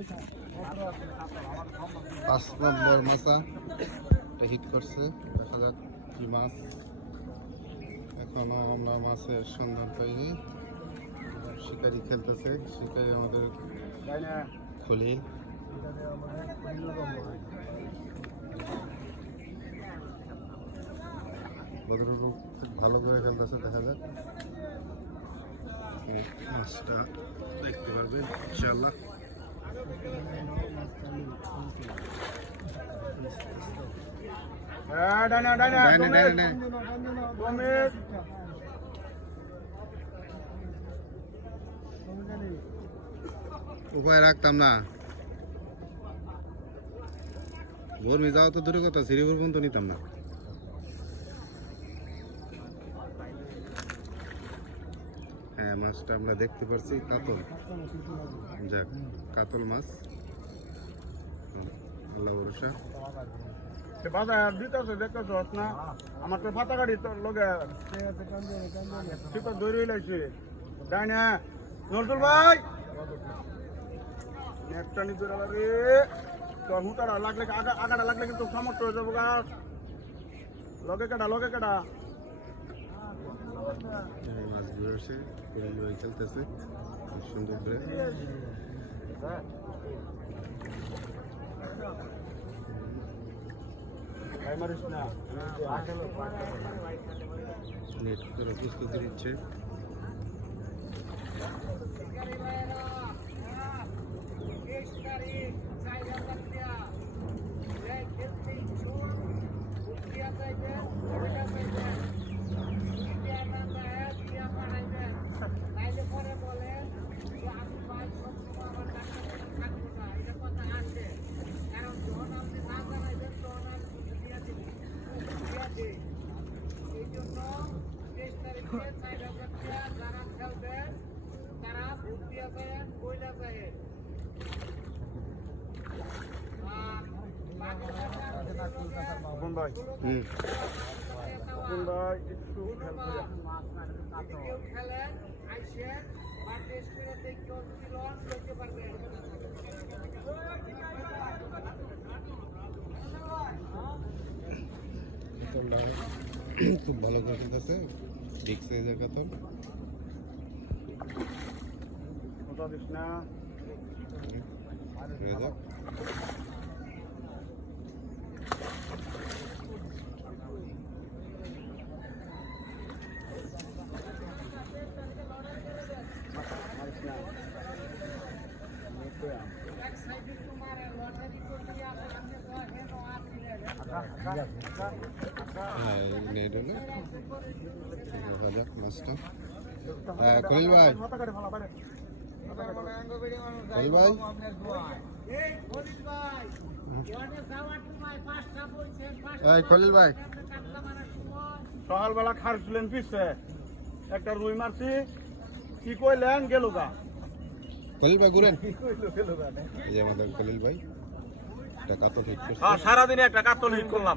5 নম্বর মাছা এটা হিট করছে। দেখা যাক কি মাছ। এখনো আমরা মাছের সন্ধান পাইনি। শিকারি খেলতেছে, শিকারি আমাদের খলিল। কতটুকু ভালো করে খেলতেছে দেখা যাক। মাছটা দেখতে পারবেন ইনশাআল্লাহ। উপায় রাখতাম না, গরমে যাওয়া তো দূরের কথা, সিঁড়িপুর পর্যন্ত নিতাম না। হ্যাঁ, মাছটা আমরা দেখতে পাচ্ছি কাতল। যাক, কাতল মাছ, আল্লাহ ভরসা। বাজার দিতেছে দেখতেছ না, আমার তো ফাতা গাড়ি তোর লগে তো দৌড়ে লাগছে। তাই না নজরুল ভাই, নেটটা নি দৌড়া রে, তোর হুটারা লাগলে আগাটা লাগলে কিন্তু সমস্যা হয়ে যাবো গাছ। লগে কেডা মাছ বেরোছে, খেলতেছে সুন্দর করে। নেট করে প্রস্তুতি নিচ্ছে। খুব ভালো করে খেলতেছে, বিগ সাইজের কাতল। নেট হলো, দেখা যাক মাছটা। হ্যাঁ খলিল ভাই, খলিল ভাই, খলিল ভাই, সকালবেলা খারছিলেন পিছে একটা রুই মারছি, কি কইলেন গেল গা। খলিল ভাই ঘুরেন, এই যে আমাদের খলিল ভাই একটা কাতল হিট করছে। সারাদিনে একটা কাতল হিট করলাম।